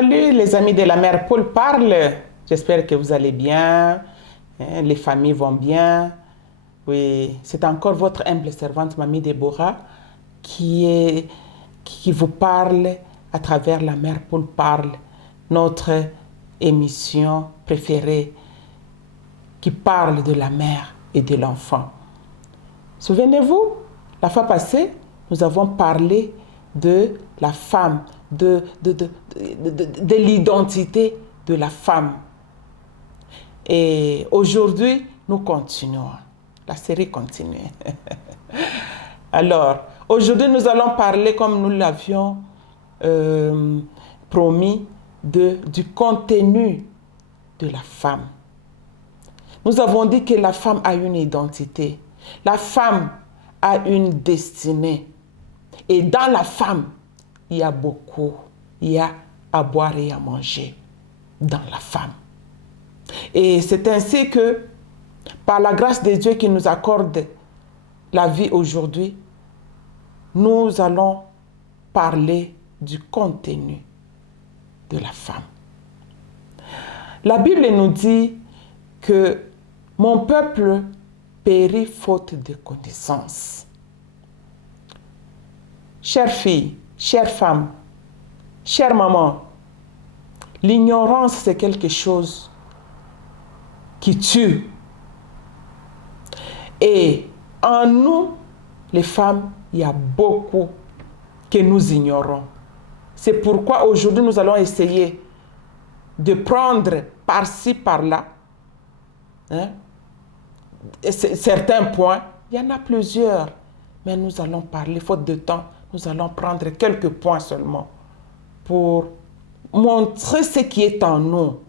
Salut les amis de la mère Paul parle. J'espère que vous allez bien, hein, les familles vont bien. Oui, c'est encore votre humble servante, Mamie Déborah, qui vous parle à travers la mère Paul parle, notre émission préférée qui parle de la mère et de l'enfant. Souvenez-vous, la fois passée, nous avons parlé de la femme, de l'identité de la femme. Et aujourd'hui, nous continuons. La série continue. Alors, aujourd'hui, nous allons parler, comme nous l'avions promis, du contenu de la femme. Nous avons dit que la femme a une identité. La femme a une destinée. Et dans la femme, il y a beaucoup. Il y a à boire et à manger dans la femme. Et c'est ainsi que, par la grâce de Dieu qui nous accorde la vie aujourd'hui, nous allons parler du contenu de la femme. La Bible nous dit que mon peuple périt faute de connaissance. Chère fille, chère femme, chère maman, l'ignorance c'est quelque chose qui tue. Et en nous, les femmes, il y a beaucoup que nous ignorons. C'est pourquoi aujourd'hui nous allons essayer de prendre par-ci, par-là, hein, certains points. Il y en a plusieurs, mais nous allons parler, faute de temps, nous allons prendre quelques points seulement pour montrer ce qui est en nous.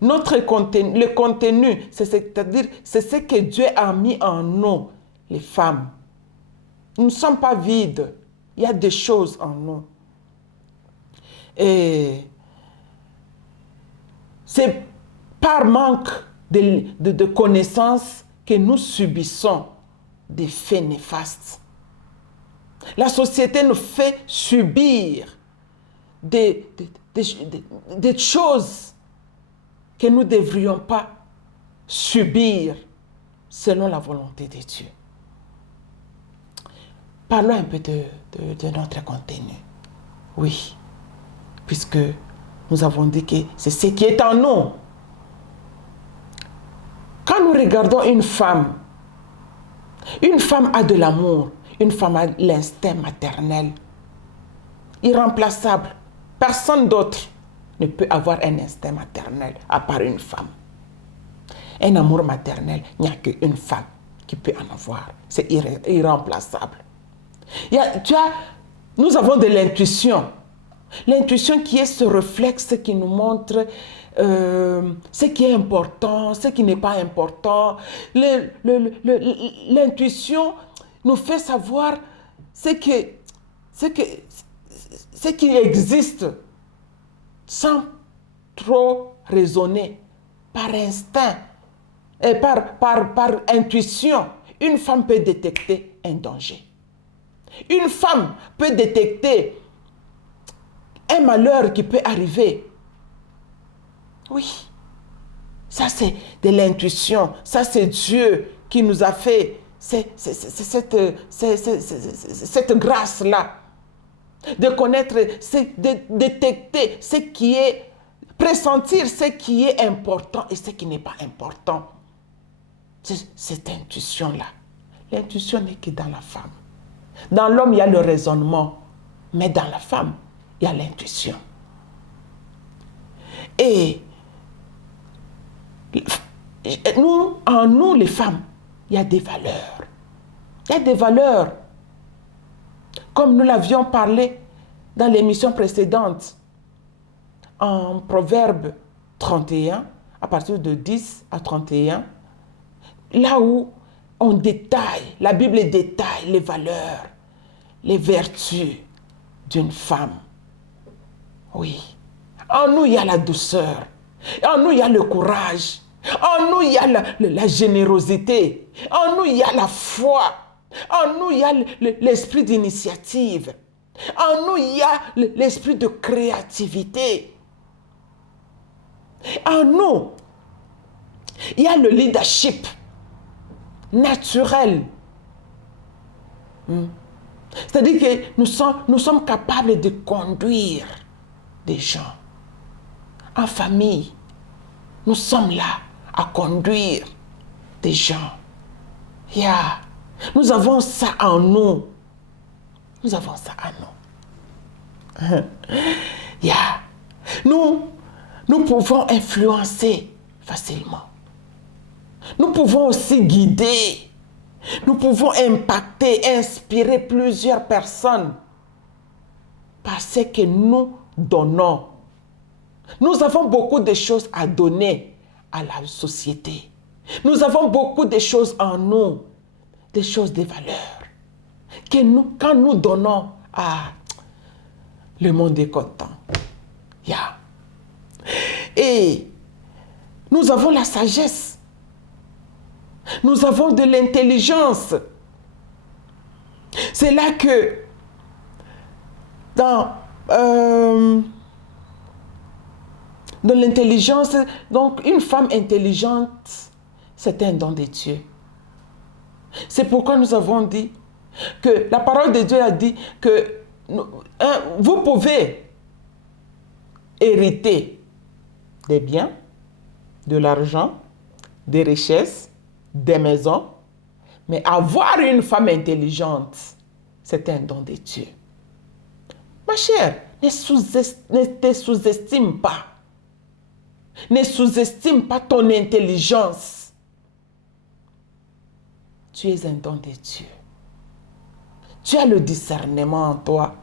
Notre contenu, le contenu, c'est-à-dire c'est ce que Dieu a mis en nous, les femmes. Nous ne sommes pas vides. Il y a des choses en nous. Et c'est par manque de connaissances que nous subissons des faits néfastes. La société nous fait subir des choses que nous ne devrions pas subir selon la volonté de Dieu. Parlons un peu de notre contenu. Oui, puisque nous avons dit que c'est ce qui est en nous. Quand nous regardons une femme a de l'amour, une femme a l'instinct maternel, irremplaçable. Personne d'autre ne peut avoir un instinct maternel à part une femme. Un amour maternel, il n'y a qu'une femme qui peut en avoir. C'est irremplaçable. Nous avons de l'intuition. L'intuition qui est ce réflexe qui nous montre ce qui est important, ce qui n'est pas important. L'intuition nous fait savoir ce qui existe sans trop raisonner, par instinct, et par intuition. Une femme peut détecter un danger. Une femme peut détecter un malheur qui peut arriver. Oui, ça c'est de l'intuition, ça c'est Dieu qui nous a fait cette grâce-là, de connaître, de détecter ce qui est, pressentir ce qui est important et ce qui n'est pas important. Cette intuition-là. L'intuition n'est que dans la femme. Dans l'homme, il y a le raisonnement, mais dans la femme, il y a l'intuition. Et en nous, les femmes, il y a des valeurs. Il y a des valeurs. Comme nous l'avions parlé dans l'émission précédente, en Proverbe 31, à partir de 10 à 31, là où on détaille, la Bible détaille les valeurs, les vertus d'une femme. Oui. En nous, il y a la douceur. En nous, il y a le courage. En nous, il y a la générosité. En nous, il y a la foi. En nous, il y a l'esprit d'initiative. En nous, il y a l'esprit de créativité. En nous, il y a le leadership naturel. C'est-à-dire que nous sommes capables de conduire des gens. En famille, nous sommes là à conduire des gens. Yeah. Nous avons ça en nous. Nous avons ça en nous. Yeah. Nous pouvons influencer facilement. Nous pouvons aussi guider. Nous pouvons impacter, inspirer plusieurs personnes parce que nous donnons. Nous avons beaucoup de choses à donner à la société. Nous avons beaucoup de choses en nous, des choses de valeur. Quand nous donnons, le monde est content. Yeah. Et nous avons la sagesse. Nous avons de l'intelligence. C'est là que dans l'intelligence, donc une femme intelligente, c'est un don de Dieu. C'est pourquoi nous avons dit que la parole de Dieu a dit que vous pouvez hériter des biens, de l'argent, des richesses, des maisons, mais avoir une femme intelligente, c'est un don de Dieu. Ma chère, ne te sous-estime pas. Ne sous-estime pas ton intelligence. Tu es un don de Dieu. Tu as le discernement en toi.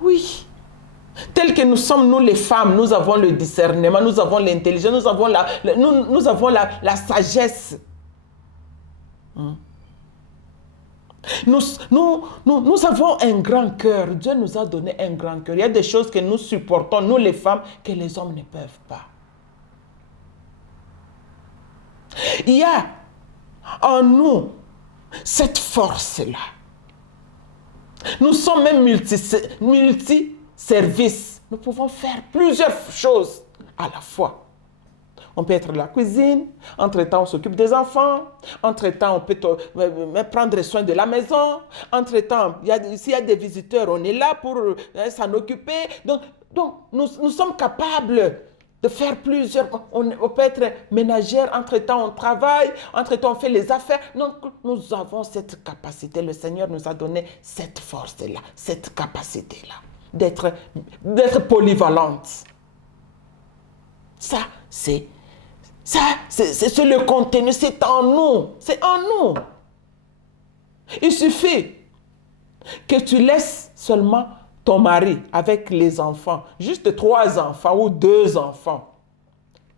Oui. Tel que nous sommes, nous les femmes, nous avons le discernement, nous avons l'intelligence, nous avons la sagesse. Nous avons un grand cœur. Dieu nous a donné un grand cœur. Il y a des choses que nous supportons, nous les femmes, que les hommes ne peuvent pas. Il y a en nous cette force-là. Nous sommes même multi-services. Nous pouvons faire plusieurs choses à la fois. On peut être à la cuisine, entre-temps on s'occupe des enfants, entre-temps on peut prendre soin de la maison, entre-temps s'il y a des visiteurs, on est là pour s'en occuper. Donc nous sommes capables de faire plusieurs, on peut être ménagère, entre-temps on travaille, entre-temps on fait les affaires. Donc nous avons cette capacité, le Seigneur nous a donné cette force-là, cette capacité-là, d'être polyvalente. Ça, c'est le contenu, c'est en nous. C'est en nous. Il suffit que tu laisses seulement ton mari avec les enfants, juste 3 enfants ou 2 enfants.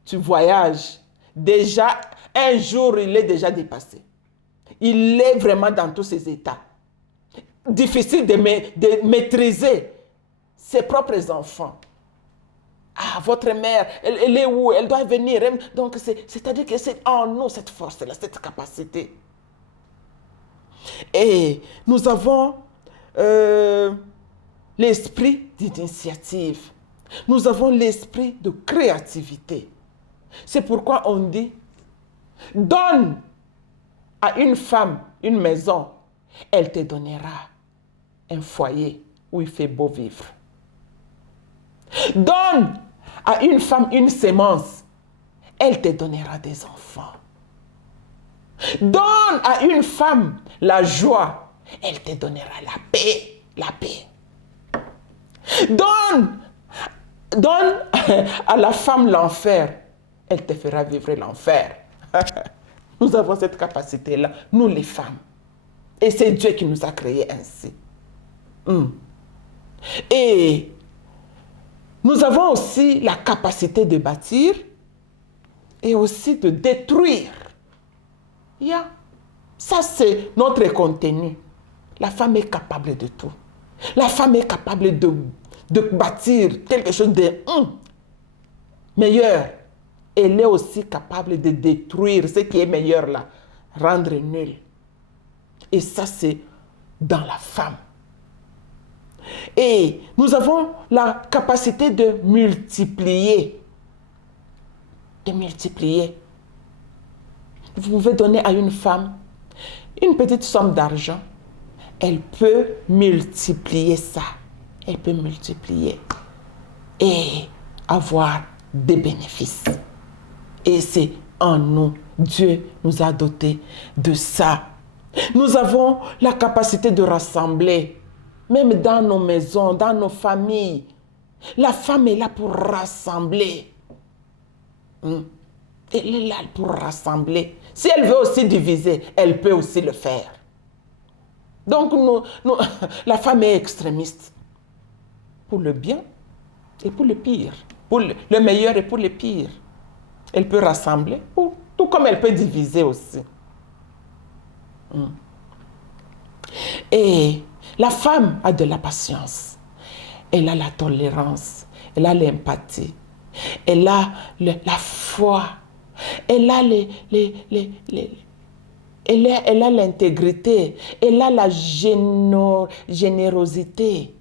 Tu voyages. Déjà, un jour, il est déjà dépassé. Il est vraiment dans tous ses états. Difficile de maîtriser ses propres enfants. Votre mère, elle est où? Elle doit venir. Donc, c'est-à-dire que c'est en nous cette force-là, cette capacité. Et nous avons l'esprit d'initiative. Nous avons l'esprit de créativité. C'est pourquoi on dit, donne à une femme une maison, elle te donnera un foyer où il fait beau vivre. Donne à une femme une sémence, elle te donnera des enfants. Donne à une femme la joie, elle te donnera la paix, la paix. Donne à la femme l'enfer, elle te fera vivre l'enfer. Nous avons cette capacité-là, nous les femmes. Et c'est Dieu qui nous a créés ainsi. Et nous avons aussi la capacité de bâtir et aussi de détruire. Ça, c'est notre contenu. La femme est capable de tout. La femme est capable de bâtir quelque chose de meilleur. Elle est aussi capable de détruire ce qui est meilleur là, rendre nul. Et ça, c'est dans la femme. Et nous avons la capacité de multiplier. de multiplier. Vous pouvez donner à une femme une petite somme d'argent. Elle peut multiplier ça. Elle peut multiplier et avoir des bénéfices. Et c'est en nous. Dieu nous a dotés de ça. Nous avons la capacité de rassembler, même dans nos maisons, dans nos familles. La femme est là pour rassembler. Elle est là pour rassembler. Si elle veut aussi diviser, elle peut aussi le faire. Donc, la femme est extrémiste. Pour le bien et pour le pire. Pour le meilleur et pour le pire. Elle peut rassembler, tout comme elle peut diviser aussi. Et la femme a de la patience. Elle a la tolérance. Elle a l'empathie. Elle a la foi. Elle a elle a l'intégrité. Elle a la générosité.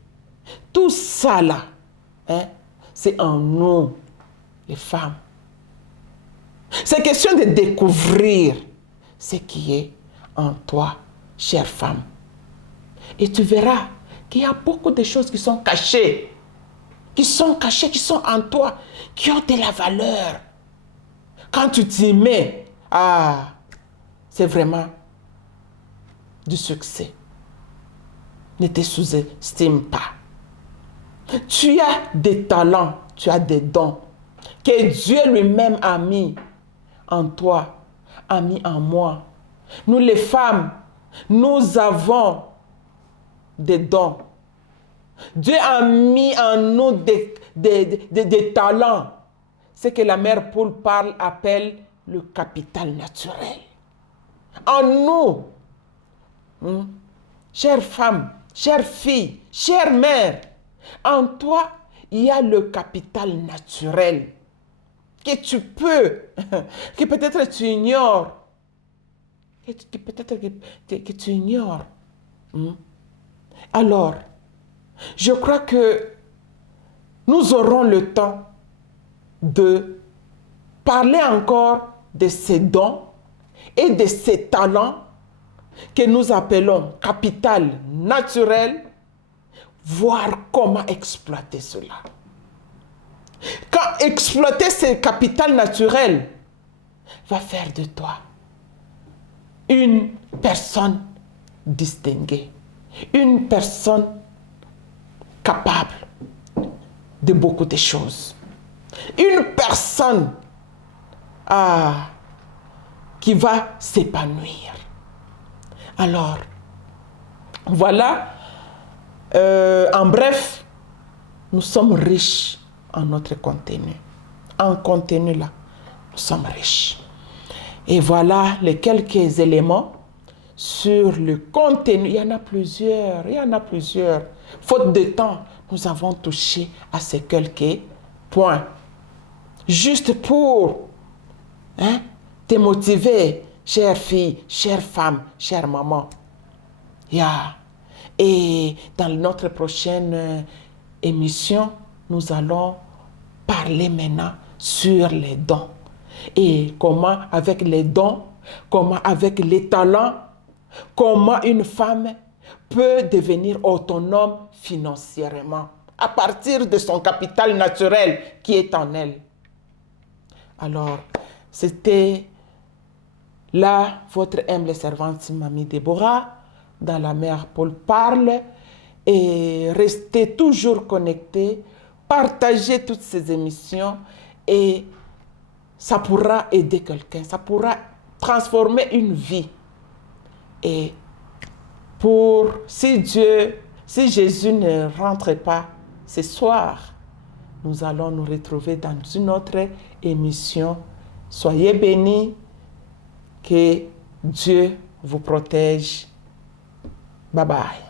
Tout ça là, c'est en nous, les femmes. C'est question de découvrir ce qui est en toi, chère femme. Et tu verras qu'il y a beaucoup de choses qui sont cachées, qui sont en toi, qui ont de la valeur. Quand tu t'y mets, c'est vraiment du succès. Ne te sous-estime pas. Tu as des talents, tu as des dons que Dieu lui-même a mis en toi, a mis en moi. Nous les femmes, nous avons des dons. Dieu a mis en nous des talents. Ce que la mère Paul appelle le capital naturel. En nous, chère femme, chère fille, chère mère, en toi, il y a le capital naturel que tu peux, que peut-être tu ignores, que peut-être que tu ignores. Alors, je crois que nous aurons le temps de parler encore de ces dons et de ces talents que nous appelons capital naturel, voir comment exploiter cela. Quand exploiter ce capital naturel va faire de toi une personne distinguée, une personne capable de beaucoup de choses, une personne qui va s'épanouir. Alors, voilà, en bref, nous sommes riches en notre contenu. En contenu là, nous sommes riches. Et voilà les quelques éléments sur le contenu. Il y en a plusieurs. Faute de temps, nous avons touché à ces quelques points. Juste pour te motiver, chère fille, chère femme, chère maman. Et dans notre prochaine émission, nous allons parler maintenant sur les dons. Et comment avec les dons, comment avec les talents, comment une femme peut devenir autonome financièrement à partir de son capital naturel qui est en elle. Alors, c'était là votre humble servante Mamie Déborah, dans la mère Paul parle, et restez toujours connectés, partagez toutes ces émissions et ça pourra aider quelqu'un, ça pourra transformer une vie. Et si Jésus ne rentre pas ce soir, nous allons nous retrouver dans une autre émission. Soyez bénis, que Dieu vous protège. Bye bye.